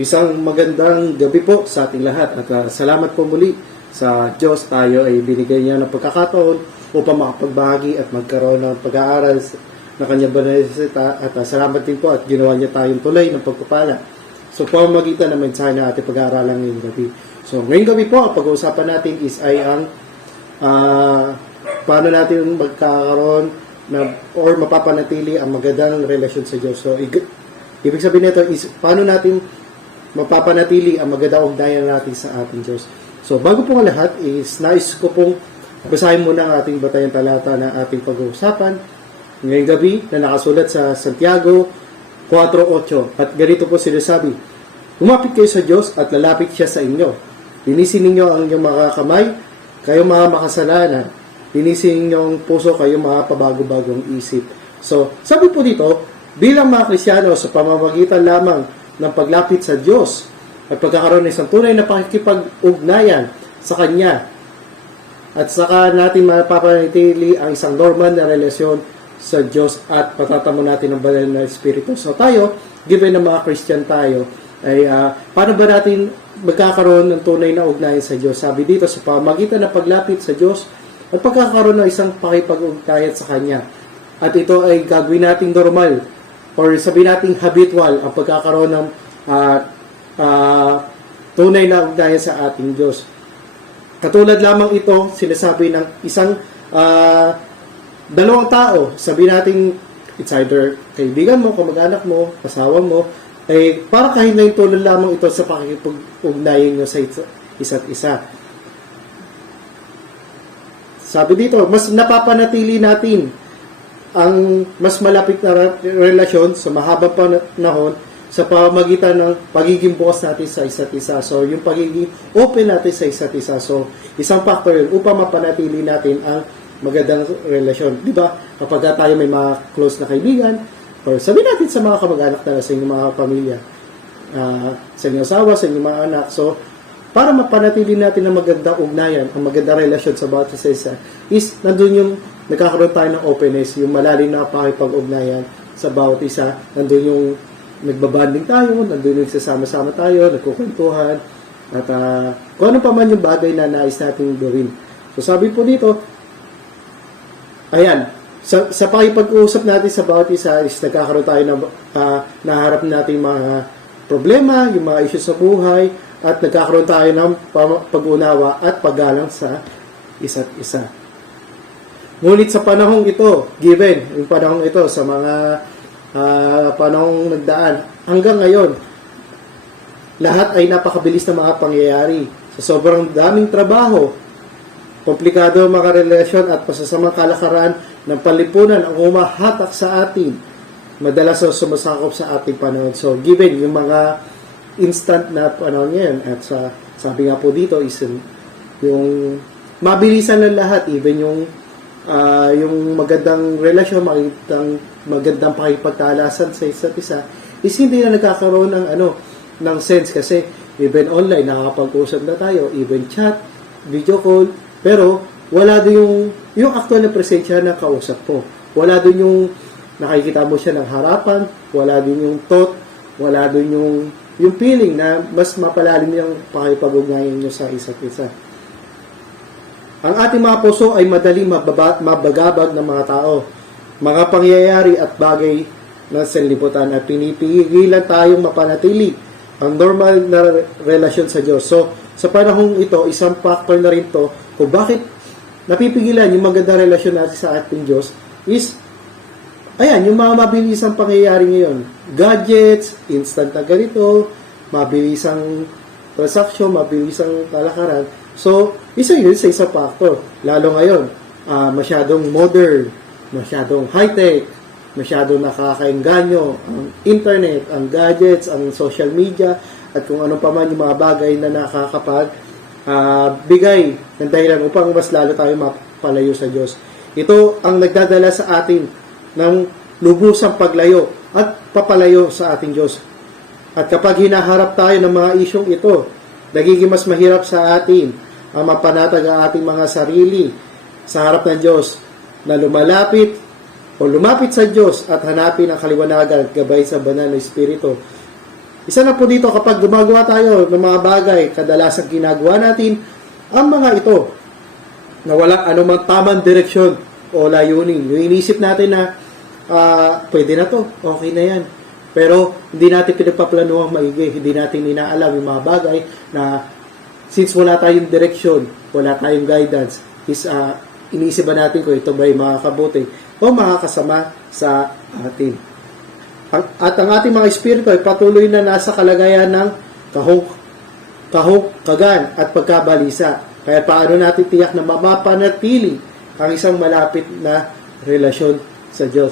Isang magandang gabi po sa ating lahat at salamat po muli sa Diyos. Tayo ay binigay niya ng pagkakataon upang makapagbahagi at magkaroon ng pag-aaral na kanyang banal na salita at salamat din po at ginawa niya tayong tulay ng pagpapala. So pamamagitan ng mensahe na ating pag-aaralan ngayong gabi. So ngayong gabi po, ang pag-uusapan natin is ay ang paano natin magkakaroon or mapapanatili ang magandang relasyon sa Diyos. So ibig sabihin nito is paano natin mapapanatili ang magandang ugnayan natin sa ating Diyos. So, bago po ang lahat is nais ko pong basahin muna ang ating batayang talata na ating pag-uusapan ngayong gabi na nakasulat sa Santiago 4:8. At ganito po sinasabi, "Lumapit kayo sa Diyos at lalapit siya sa inyo. Linisin ninyo ang inyong mga kamay, kayo mga makasalanan. Linisin ninyong puso, kayo mga pabago-bagong isip." So, sabi po dito, bilang mga Kristiyano sa pamamagitan lamang ng paglapit sa Diyos at pagkakaroon ng isang tunay na pakikipag-ugnayan sa Kanya at saka natin mapapanatili ang isang normal na relasyon sa Diyos at patatamo natin ang banal na Espiritu. So tayo, given na mga Christian tayo, ay paano ba natin magkakaroon ng tunay na ugnayan sa Diyos? Sabi dito, sa pamamagitan ng paglapit sa Diyos at pagkakaroon ng isang pakipag-ugnayan sa Kanya. At ito ay gagawin nating normal or sabihin nating habitual ang pagkakaroon ng tunay na ugnayan sa ating Diyos. Katulad lamang ito, sinasabi ng isang dalawang tao, sabihin natin it's either kaibigan mo, kamag-anak mo, asawa mo, ay para kahit na tulad lamang ito sa pakikipag-ugnayan nyo sa isa't isa. Sabi dito, mas napapanatili natin ang mas malapit na relasyon sa mahabang panahon sa pamamagitan ng pagiging bukas natin sa isa't isa. So, yung pagiging open natin sa isa't isa. So, isang factor yun upang mapanatili natin ang magandang relasyon. Di ba? Kapag tayo may mga close na kaibigan, or sabihin natin sa mga kamag-anak na sa inyong mga pamilya, sa inyong asawa, sa inyong mga anak. So, para mapanatili natin ang magandang ugnayan, ang magandang relasyon sa bawat isa, is nandun yung nagkakaroon tayo ng openness, yung malalim na pakipag-ugnayan sa bawat isa. Nandun yung nagbabanding tayo, nandun yung nagsasama-sama tayo, nagkukwentuhan, at kung ano pa man yung bagay na nais natin gawin. So sabi po dito, ayan, sa pakipag-usap natin sa bawat isa is nagkakaroon tayo ng naharap natin mga problema, yung mga issues sa buhay, at nagkakaroon tayo ng pag-unawa at paggalang sa isa't isa. Ngunit sa panahong ito, given yung panahong ito sa mga panahong nagdaan, hanggang ngayon, lahat ay napakabilis na mga pangyayari. Sa sobrang daming trabaho, komplikado ang mga relasyon at pasasamang kalakaran ng palipunan ang umahatak sa atin, madalas sumasakop sa ating panahon. So, given yung mga instant na panahon ngayon, at sabi nga po dito is yung mabilisan ng lahat, even yung magandang relasyon, magandang pakipagtalasan sa isa't isa, is hindi na nagkakaroon ng sense kasi even online, nakakapag-usap na tayo, even chat, video call, pero wala doon yung actual na presensya na kausap mo. Wala doon yung nakikita mo siya ng harapan, wala doon yung thought, wala doon yung feeling na mas mapalalim yung pakipag-ugnayan nyo sa isa't isa. Ang ating mga puso ay madaling mabagabag ng mga tao, mga pangyayari at bagay na sanlibutan at pinipigilan tayong mapanatili ang normal na relasyon sa Diyos. So, sa panahong ito, isang factor na rin to kung bakit napipigilan yung magandang relasyon natin sa ating Diyos is, ayan, yung mga mabilisang pangyayari ngayon. Gadgets, instant na ganito, mabilisang transaksyon, mabilisang kalakaran. So, isa yun sa isang factor. Lalo ngayon, masyadong modern, masyadong high-tech, masyadong nakakaengganyo, ang internet, ang gadgets, ang social media, at kung ano pa man yung mga bagay na bigay ng dahilan upang mas lalo tayo mapalayo sa Diyos. Ito ang nagdadala sa atin ng lubusang paglayo at papalayo sa ating Diyos. At kapag hinaharap tayo ng mga isyong ito, nagiging mas mahirap sa atin ang mapanatag ang ating mga sarili sa harap ng Diyos na lumapit sa Diyos at hanapin ang kaliwanagan at gabay sa banal na Espiritu Isa na po dito, kapag gumagawa tayo ng mga bagay, kadalasang ginagawa natin, ang mga ito, na walang anumang tamang direksyon o layunin. Yung inisip natin na, pwede na to, okay na yan. Pero, hindi natin pinagpaplanuhang maigi, hindi natin inaalam yung mga bagay na, since wala tayong direksyon, wala tayong guidance, iniisip ba natin kung ito ba yung makakabuti o makakasama sa atin. At ang ating mga espiritu ay patuloy na nasa kalagayan ng kagan at pagkabalisa. Kaya paano natin tiyak na mapapanatili ang isang malapit na relasyon sa Diyos.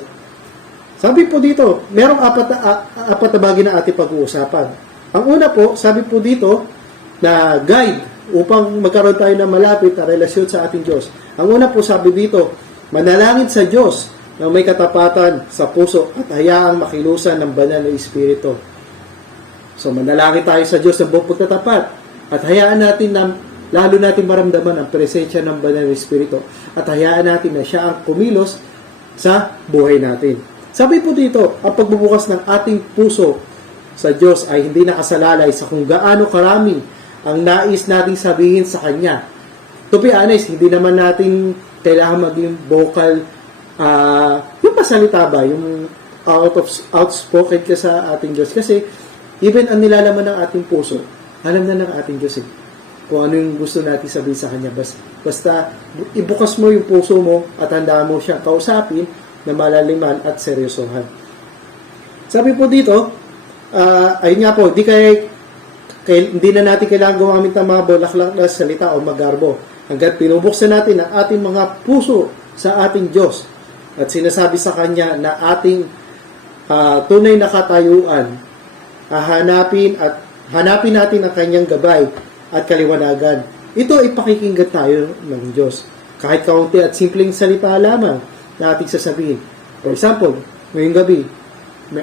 Sabi po dito, merong apat na bagay na ating pag-uusapan. Ang una po, sabi po dito, na guide upang magkaroon tayo ng malapit na relasyon sa ating Diyos. Ang una po sabi dito, manalangin sa Diyos na may katapatan sa puso at hayaang makilusan ng banal na Espiritu. So manalangin tayo sa Diyos ng buong pagtatapat at hayaan natin na lalo natin maramdaman ang presensya ng banal na Espiritu at hayaan natin na siya ang kumilos sa buhay natin. Sabi po dito, ang pagbubukas ng ating puso sa Diyos ay hindi nakasalalay sa kung gaano karami ang nais nating sabihin sa Kanya. To be honest, hindi naman natin kailangan maging vocal, yung pasalita ba, yung outspoken ka sa ating Diyos. Kasi, even ang nilalaman ng ating puso, alam na ng ating Diyos kung ano yung gusto natin sabihin sa Kanya. Basta, ibukas mo yung puso mo at handa mo siya kausapin na malaliman at seryosohan. Sabi po dito, ayun nga po, hindi na natin kailangan gumamit ng mga bulaklak na salita o magarbo. Hanggat pinubuksan natin ang ating mga puso sa ating Diyos at sinasabi sa Kanya na ating tunay na katayuan, hanapin natin ang Kanyang gabay at kaliwanagan. Ito ay pakikinggan tayo ng Diyos. Kahit kaunti at simpleng salita lamang na ating sasabihin. For example, ngayong gabi,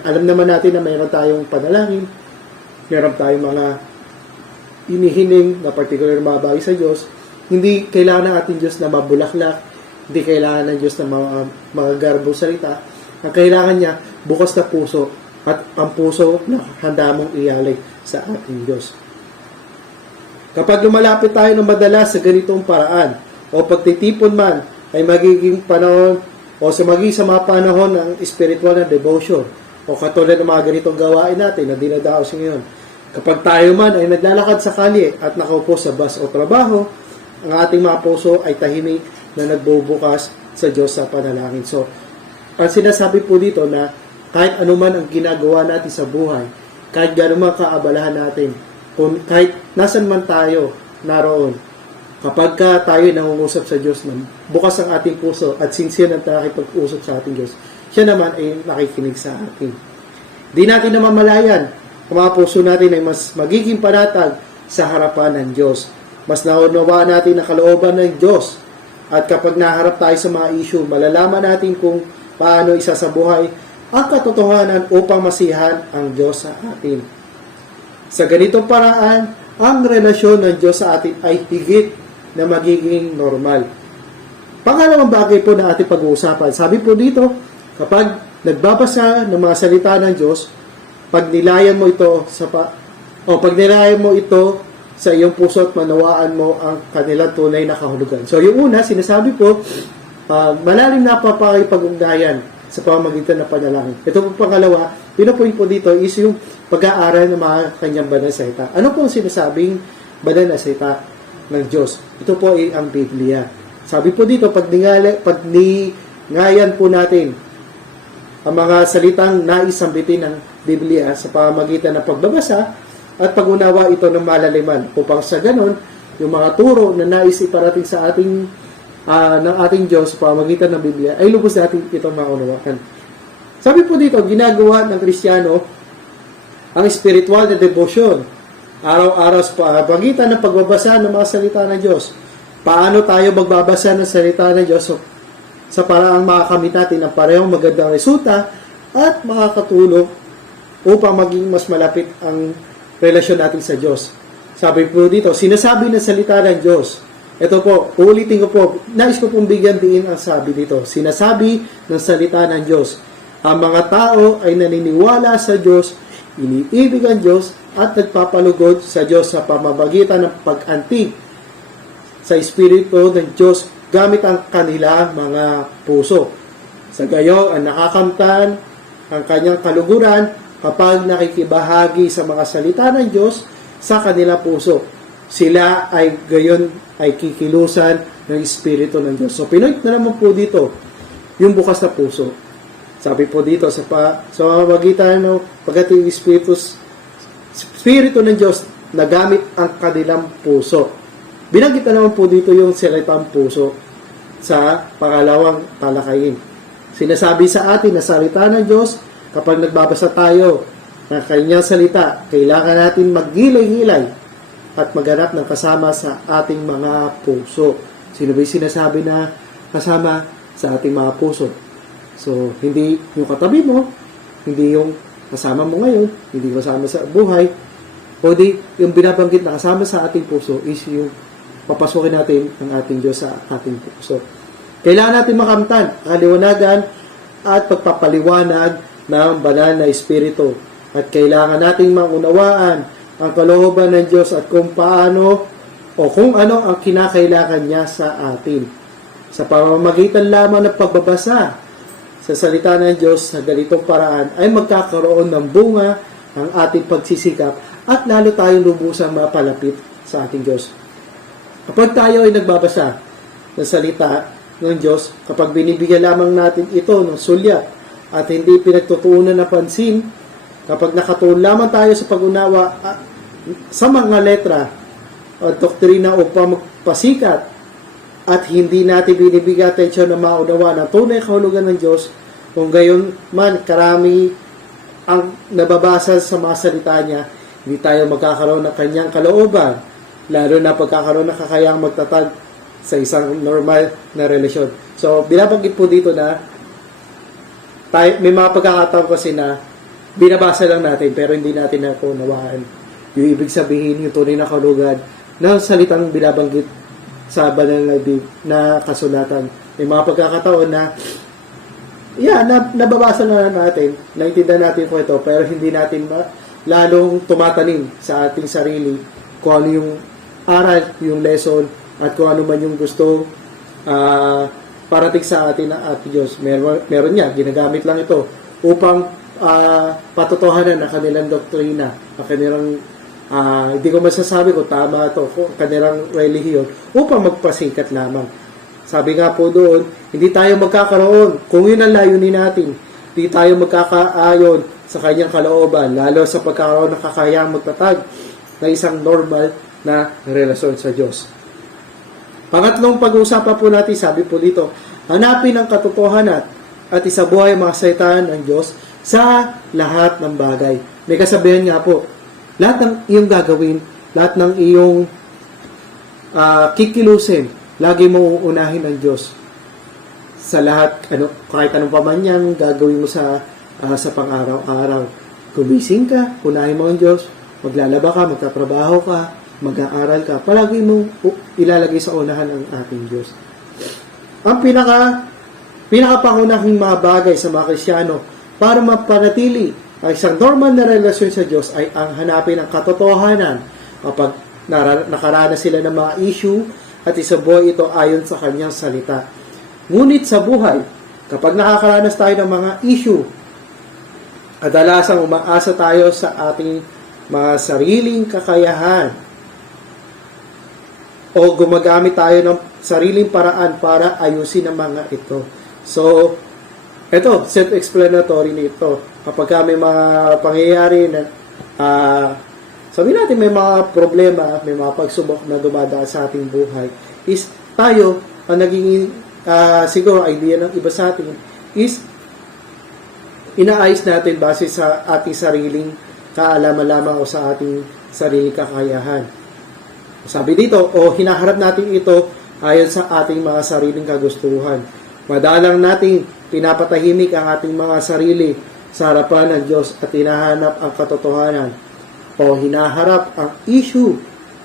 alam naman natin na mayroon tayong panalangin, mayroon tayong mga inihiling na particular mga bagay sa Diyos. Hindi kailangan ng ating Diyos na mabulaklak, hindi kailangan ng Diyos na mga garbong salita. Ang kailangan niya, bukas na puso at ang puso na handa mong iyalay sa ating Diyos. Kapag lumalapit tayo ng madalas sa ganitong paraan o pagtitipon man ay magiging panahon o sa mga panahon ng spiritual na devotion o katulad ng mga ganitong gawain natin na dinadaos ngayon. Kapag tayo man ay naglalakad sa kalye at nakaupo sa bus o trabaho, ang ating mga puso ay tahimik na nagbubukas sa Diyos sa panalangin. So, ang sinasabi po dito na kahit anuman ang ginagawa natin sa buhay, kahit gano'n man kaabalahan natin, kahit nasan man tayo naroon, kapag tayo nangungusap sa Diyos, bukas ang ating puso at sincere na nakikipag-usap sa ating Diyos, siya naman ay nakikinig sa atin. Di natin namamalayan, ang mga puso natin ay mas magiging panatag sa harapan ng Diyos. Mas naunawaan natin ang kalooban ng Diyos. At kapag naharap tayo sa mga issue, malalaman natin kung paano isasabuhay ang katotohanan upang masihan ang Diyos sa atin. Sa ganitong paraan, ang relasyon ng Diyos sa atin ay higit na magiging normal. Pangalawang bagay po na ating pag-uusapan. Sabi po dito, kapag nagbabasa ng mga salita ng Diyos, pag nilayan mo ito sa iyong puso at manawaan mo ang kanilang tunay na kahulugan. So yung una, sinasabi po, malalim na papakipag-ugnayan sa pamamagitan ng panalangin. Ito po pangalawa, pinupoint po dito is yung pag-aaral ng mga kanyang banal na salita. Ano po sinasabing banal na salita ng Diyos? Ito po ay ang Biblia. Sabi po dito, pag ningayan po natin ang mga salitang naisambitin ng Biblia sa pamamagitan ng pagbabasa at pag-unawa ito ng malaliman upang sa ganon, yung mga turo na nais iparating sa ating ng ating Diyos sa pamamagitan ng Biblia ay lubos natin itong maunawaan. Sabi po dito, ginagawa ng Kristiyano ang spiritual na devotion araw-araw sa pamamagitan ng pagbabasa ng mga salita ng Diyos. Paano tayo magbabasa ng salita ng Diyos sa paraang makakamit natin ang parehong magandang resulta at makakatulong upang maging mas malapit ang relasyon natin sa Diyos. Sabi po dito, sinasabi ng salita ng Diyos. Ito po, uulitin ko po, nais ko pong bigyan din ang sabi dito. Sinasabi ng salita ng Diyos. Ang mga tao ay naniniwala sa Diyos, iniibig ang Diyos at nagpapalugod sa Diyos sa pamamagitan ng pag-antig sa Espiritu ng Diyos gamit ang kanilang mga puso. Sa gayon, ang nakakamtan ang kanyang kaluguran kapag nakikibahagi sa mga salita ng Diyos sa kanilang puso. Sila ay gayon ay kikilusan ng Espiritu ng Diyos. So, pinoint na naman po dito yung bukas na puso. Sabi po dito sa pamamagitan ng pagdating Espiritu ng Diyos na gamit ang kanilang puso. Binanggit na naman po dito yung salitang puso sa pangalawang talakayin. Sinasabi sa atin na salita ng Diyos, kapag nagbabasa tayo ng kanyang salita, kailangan natin maggilay-gilay at maghanap ng kasama sa ating mga puso. Sino ba yung sinasabi na kasama sa ating mga puso? So, hindi yung katabi mo, hindi yung kasama mo ngayon, hindi kasama sa buhay, o di yung binabanggit na kasama sa ating puso is yung papasukin natin ang ating Diyos sa ating puso. Kailangan natin makamtan, kaliwanagan at pagpapaliwanag ng banal na Espiritu. At kailangan nating maunawaan ang kalooban ng Diyos at kung paano o kung ano ang kinakailangan niya sa atin. Sa pamamagitan lamang ng pagbabasa sa salita ng Diyos sa ganitong paraan ay magkakaroon ng bunga ang ating pagsisikap at lalo tayong lubusang mapalapit sa ating Diyos. Kapag tayo ay nagbabasa ng salita ng Diyos, kapag binibigyan lamang natin ito ng sulyap at hindi pinagtutuunan na pansin, kapag nakatuon lamang tayo sa pag-unawa sa mga letra o doktrina upang magpasikat at hindi natin binibigyan atensyon na maunawa ng tunay kahulugan ng Diyos, kung gayon man karami ang nababasa sa mga salita niya, hindi tayo magkakaroon ng kanyang kalooban, lalo na pagkakaroon ng kakayang magtatag sa isang normal na relasyon. So, binabanggit po dito na may mga pagkakataon kasi na binabasa lang natin pero hindi natin nakunawaan yung ibig sabihin, yung tunay na kahulugan ng salitang binabanggit sa banal na kasulatan. May mga pagkakataon na nababasa na natin, naintindihan natin po ito, pero hindi natin lalong tumatanim sa ating sarili kung ano yung aral, yung lesson, at kung ano man yung gusto parating sa atin ng ating Diyos. Meron niya, ginagamit lang ito upang patotohanan ang kanilang doktrina, ang kanilang hindi ko masasabi kung tama ito, kanilang relihiyon, upang magpasikat lamang. Sabi nga po doon, hindi tayo magkakaroon, kung yun ang layunin natin, hindi tayo magkakaayon sa kanyang kalooban, lalo sa pagkakaroon ng kakayang magtatag na isang normal na relasyon sa Diyos. Pangatlong pag-uusapan po natin, sabi po dito, hanapin ang katotohanan at isabuhay ang mga salita ng Diyos sa lahat ng bagay. May kasabihan nga po, lahat ng iyong gagawin, lahat ng iyong kikilusin, lagi mo uunahin ang Diyos. Sa lahat, kahit anong paman yan, gagawin mo sa pang-araw-araw. Gumising ka, unahin mo ang Diyos, maglalaba ka, magtatrabaho ka, mag-aaral ka, palagi mong ilalagay sa unahan ang ating Diyos. Ang pinakapangunahing mga bagay sa mga Kristyano para mapanatili ang isang normal na relasyon sa Diyos ay ang hanapin ang katotohanan kapag nakaranas sila ng mga issue at isabuhay ito ayon sa kanyang salita. Ngunit sa buhay, kapag nakakaranas tayo ng mga issue, kadalasang umaasa tayo sa ating mga sariling kakayahan o gumagamit tayo ng sariling paraan para ayusin ang mga ito. So, ito, self-explanatory nito. Kapag may mga pangyayari na, sabihin natin may mga problema, may mga pagsubok na dumadaan sa ating buhay, is tayo, ang naging, siguro, idea ng iba sa atin, is inaayos natin base sa ating sariling kaalaman lamang o sa ating sariling kakayahan. Sabi dito, hinaharap natin ito ayon sa ating mga sariling kagustuhan. Madalang natin pinapatahimik ang ating mga sarili sa harapan ng Diyos at hinahanap ang katotohanan o hinaharap ang issue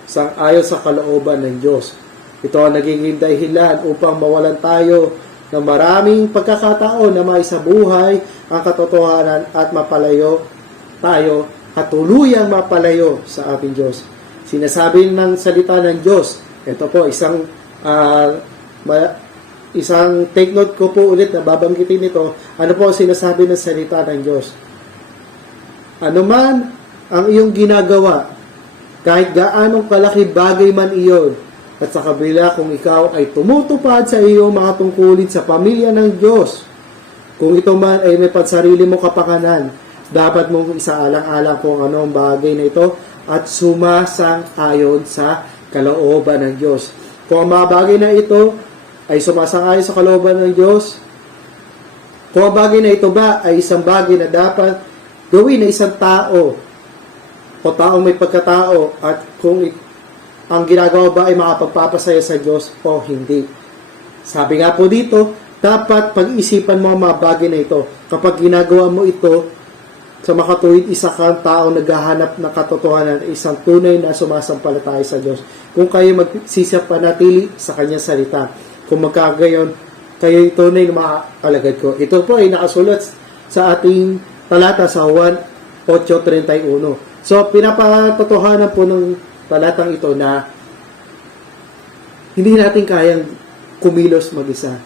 sa ayon sa kalooban ng Diyos. Ito ang nagiging dahilan upang mawalan tayo ng maraming pagkakataon na maisabuhay ang katotohanan at mapalayo tayo at tuluyang mapalayo sa ating Diyos. Sinasabi ng salita ng Diyos, ito po, isang take note ko po ulit na babanggitin ito, ano po ang sinasabi ng salita ng Diyos? Ano man ang iyong ginagawa, kahit gaanong kalaki bagay man iyon, at sa kabila kung ikaw ay tumutupad sa iyong mga tungkulin sa pamilya ng Diyos, kung ito man ay may pansarili mo kapakanan, dapat mong isaalang-alang kung ano ang bagay na ito at sumasang-ayon sa kalooban ng Diyos. Kung ang mga bagay na ito ay sumasang-ayon sa kalooban ng Diyos, kung ang bagay na ito ba ay isang bagay na dapat gawin na isang tao o taong may pagkatao at kung ang ginagawa ba ay makapagpapasaya sa Diyos o hindi. Sabi nga po dito, dapat pag-isipan mo ang mga bagay na ito. Kapag ginagawa mo ito sa makatuwid, isa kang taong naghahanap ng katotohanan, isang tunay na sumasampalataya sa Diyos. Kung kayo magsisipanatili sa Kanyang salita, kung magkagayon, kayo tunay na mga alagad ko. Ito po ay nakasulat sa ating talata sa Juan 8:31. So, pinapatotohanan po ng talatang ito na hindi natin kayang kumilos mag-isa.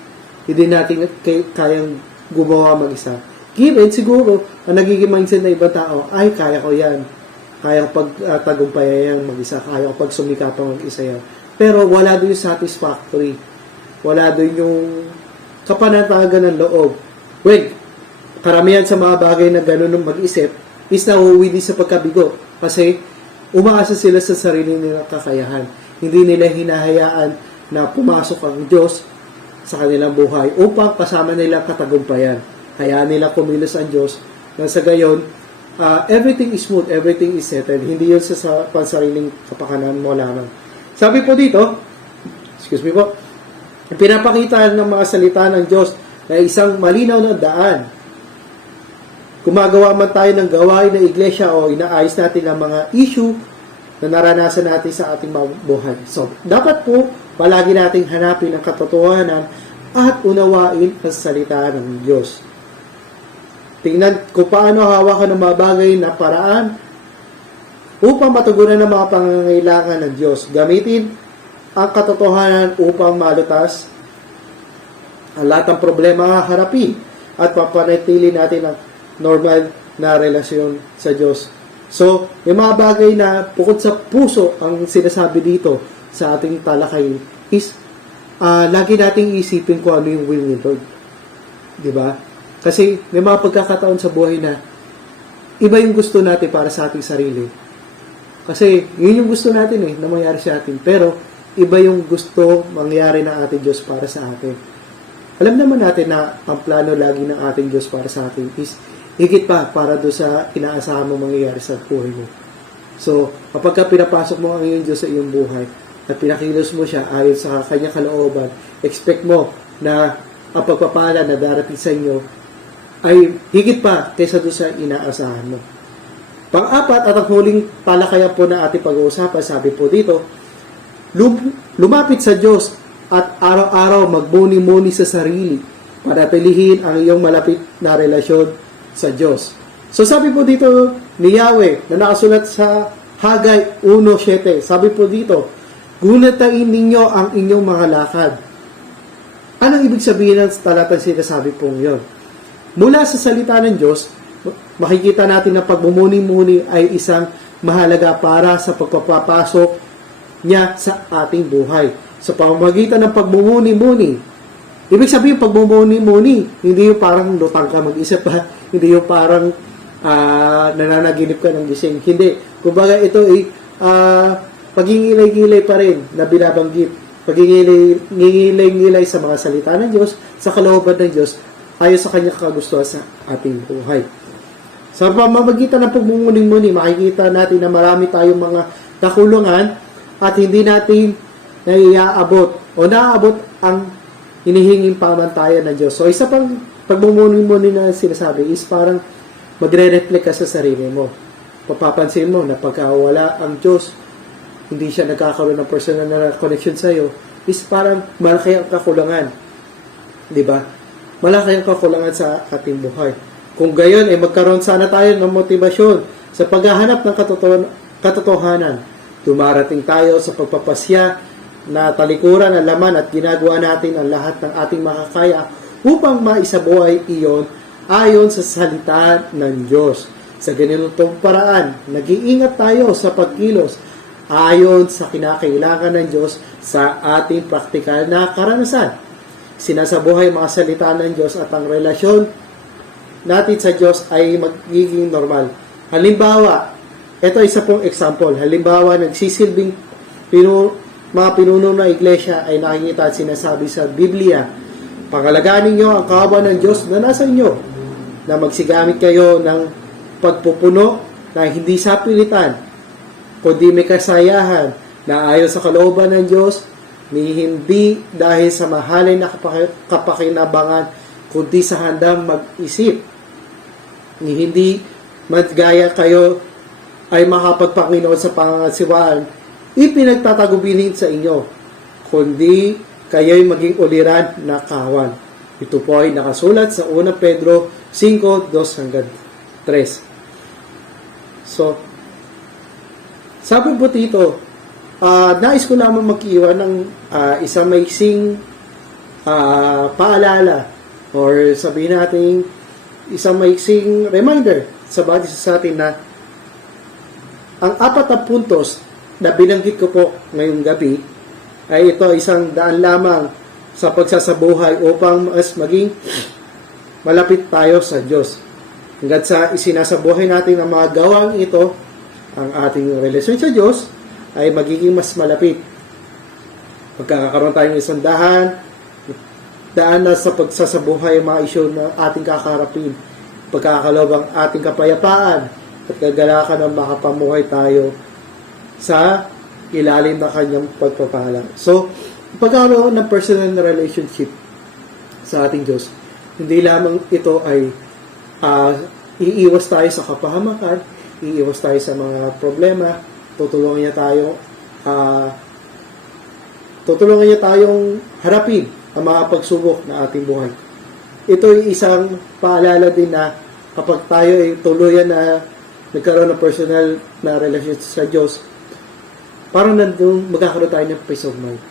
Hindi natin kayang gumawa mag-isa. Given, siguro, ang nagiging mindset na ibang tao, ay, kaya ko yan. Kaya ko pagtagumpayan mag-isa. Kaya ko pagsumikapan mag-isa yan. Pero wala doon yung satisfactory. Wala doon yung kapanatagan ng loob. Well, karamihan sa mga bagay na gano'n mag-isip is nauuwi din sa pagkabigo. Kasi, umaasa sila sa sarili nilang kakayahan. Hindi nila hinahayaan na pumasok ang Diyos sa kanilang buhay upang kasama nilang katagumpayan. Hayaan nila kumilos ang Diyos na sa gayon, everything is smooth, everything is settled. Hindi yun sa pansariling kapakanan mo lamang. Sabi po dito, excuse me po, pinapakita ng mga salita ng Diyos na isang malinaw na daan. Gumagawa man tayo ng gawain ng iglesia o inaayos natin ang mga issue na naranasan natin sa ating buhay. So, dapat po palagi nating hanapin ang katotohanan at unawain ang salita ng Diyos. Tingnan kung paano hawakan ng mga bagay na paraan upang matugunan ang mga pangangailangan ng Diyos. Gamitin ang katotohanan upang malutas ang lahat ng problema na harapin at papanatili natin ang normal na relasyon sa Diyos. So, yung mga bagay na bukod sa puso ang sinasabi dito sa ating talakayin is lagi nating isipin kung ano yung will ni Lord. Diba? Kasi may mga pagkakataon sa buhay na iba yung gusto natin para sa ating sarili. Kasi yun yung gusto natin na mangyari sa atin. Pero iba yung gusto mangyari ng ating Diyos para sa atin. Alam naman natin na ang plano lagi ng ating Diyos para sa atin is higit pa para doon sa inaasahan mo mangyayari sa buhay mo. So, kapag ka pinapasok mo ang iyong Diyos sa iyong buhay at pinakilos mo siya ayon sa kanyang kalooban, expect mo na ang pagpapala na darating sa inyo ay higit pa kaysa doon sa inaasahan mo. Pang-apat at ang huling talakayan po na ating pag-uusapan, sabi po dito, lumapit sa Diyos at araw-araw magmuni-muni sa sarili para pilihin ang iyong malapit na relasyon sa Diyos. So sabi po dito ni Yahweh na nakasulat sa Hagay 1:7, sabi po dito, gunatain ninyo ang inyong mga lakad. Anong ibig sabihin ng talatang sinasabi pong yun? Mula sa salita ng Diyos, makikita natin na pagmumuni-muni ay isang mahalaga para sa pagpapasok niya sa ating buhay. Sa pamamagitan ng pagmumuni-muni, ibig sabihin pagmumuni-muni, hindi yung parang lutang ka mag-isip ha, hindi yung parang nananaginip ka ng gising. Hindi. Kumbaga ito ay pagingilay-gilay pa rin na binabanggit. Pagingilay-gilay sa mga salita ng Diyos, sa kalooban ng Diyos, ayon sa kanyang kagustuhan sa ating buhay. Sa pamamagitan ng pagmumuni-muni, makikita natin na marami tayong mga kakulungan at hindi natin naiaabot o naaabot ang hinihinging pamantayan ng Diyos. So, isa pang pagmumuni-muni na sinasabi is parang magre-reflect ka sa sarili mo. Papapansin mo na pagkawala ang Diyos, hindi siya nagkakaroon ng personal na connection sa'yo, is parang malaki ang kakulangan. Diba? Malaki ang kakulangan sa ating buhay. Kung gayon, magkaroon sana tayo ng motibasyon Sa paghahanap ng katotohanan, dumarating tayo sa pagpapasya na talikuran ang laman at ginagawa natin ang lahat ng ating makakaya upang maisabuhay iyon ayon sa salita ng Diyos. Sa ganitong paraan, nag-iingat tayo sa pagkilos ayon sa kinakailangan ng Diyos sa ating praktikal na karanasan. Sinasabuhay mga salita ng Diyos at ang relasyon natin sa Diyos ay magiging normal. Halimbawa, ito isa pong example. Halimbawa, nagsisilbing mga pinuno ng iglesia ay nakikita at sinasabi sa Biblia, pangalagaan ninyo ang kahawa ng Diyos na nasa inyo, na magsigamit kayo ng pagpupuno na hindi sa pilitan, kundi may kasayahan na ayon sa kalooban ng Diyos, ni hindi dahil sa mahalin na kapakinabangan, kundi sa handang mag-isip. Ni hindi magaya kayo ay makapagpanginoon sa pangasiwaan, ipinagtatagubilin sa inyo, kundi kayo'y maging uliran na kawan. Ito po ay nakasulat sa 1 Pedro 5:2-3. So, sabi po dito, nais ko lamang mag-iwan ng isang maiksing paalala or sabihin natin isang maiksing reminder sa bawat isa sa atin na ang 4 na puntos na binanggit ko po ngayong gabi ay ito isang daan lamang sa pagsasabuhay upang mas maging malapit tayo sa Diyos. Hanggat sa isinasabuhay natin ang mga gawang ito, ang ating relasyon sa Diyos ay magiging mas malapit. Pagkakaroon tayo ng isang daan na sa pagsasabuhay ang mga isyu na ating kakaharapin. Pagkakalob ang ating kapayapaan at kagalakan ng makapamuhay tayo sa ilalim ng kanyang pagpapala. So, pagkakaroon ng personal na relationship sa ating Diyos, hindi lamang ito ay iiwas tayo sa kapahamakan, iiwas tayo sa mga problema, tutulungan niya tayong harapin ang mga pagsubok na ating buhay. Ito ay isang paalala din na kapag tayo ay tuluyan na nagkaroon ng personal na relasyon sa Diyos, parang nandun magkakaroon tayo ng peace of mind.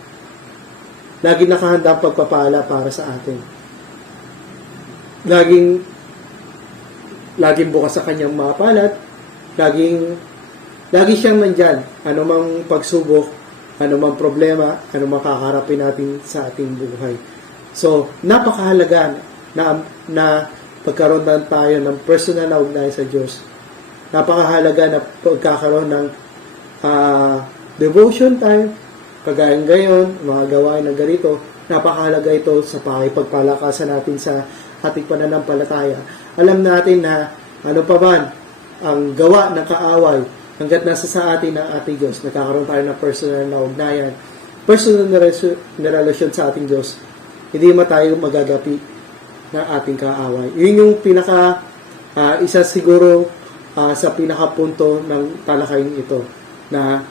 Laging nakahanda ang pagpapala para sa atin. Laging bukas sa kanyang mga palat, lagi siyang nandyan. Ano mang pagsubok, ano mang problema, ano mang kakaharapin natin sa ating buhay. So, napakahalaga na pagkaroon tayo ng personal na ugnayan sa Diyos. Napakahalaga na pagkakaroon ng devotion time, kagaya ngayon, mga gawain na ganito, napakahalaga ito sa pakipagpalakasan natin sa ating pananampalataya. Alam natin na ano pa man ang gawa ng kaaway, hanggat nasa sa atin ang ating Diyos, nagkakaroon tayo ng personal na ugnayan, personal na relasyon sa ating Diyos, hindi mo tayo magagapi ng ating kaaway. Yun yung isa siguro sa pinakapunto ng talakayin ito, na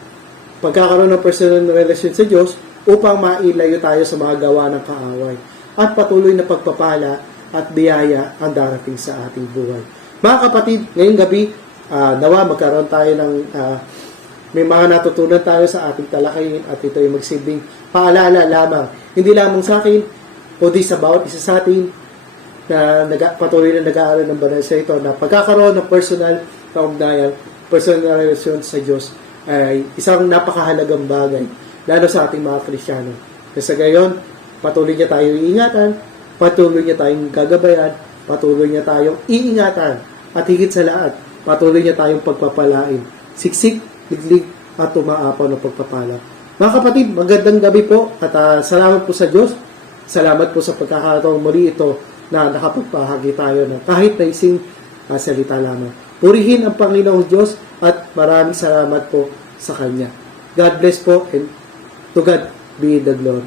pagkakaroon ng personal na relasyon sa Diyos upang mailayo tayo sa mga gawa ng kaaway at patuloy na pagpapala at biyaya ang darating sa ating buhay. Mga kapatid, ngayong gabi, nawa magkaroon tayo ng may mga natutunan tayo sa ating talakayin at ito ay magsilbing paalala lamang, hindi lamang sa akin, o di sa bawat isa sa atin na patuloy na nag-aaral ng banal sa ito, na pagkakaroon ng personal na ugnayan, personal na relasyon sa Diyos ay isang napakahalagang bagay, lalo sa ating mga Kristiyano. Kasi gayon, patuloy niya tayong iingatan, patuloy niya tayong gagabayan, patuloy niya tayong iingatan, at higit sa lahat, patuloy niya tayong pagpapalain, siksik, liglig, at tumaapaw ng pagpapala. Mga kapatid, magandang gabi po, at salamat po sa Diyos, salamat po sa pagkakataong muli ito na nakapagpahagi tayo ng kahit na ising salita lamang. Purihin ang Panginoong Diyos at maraming salamat po sa Kanya. God bless po, and to God be the glory.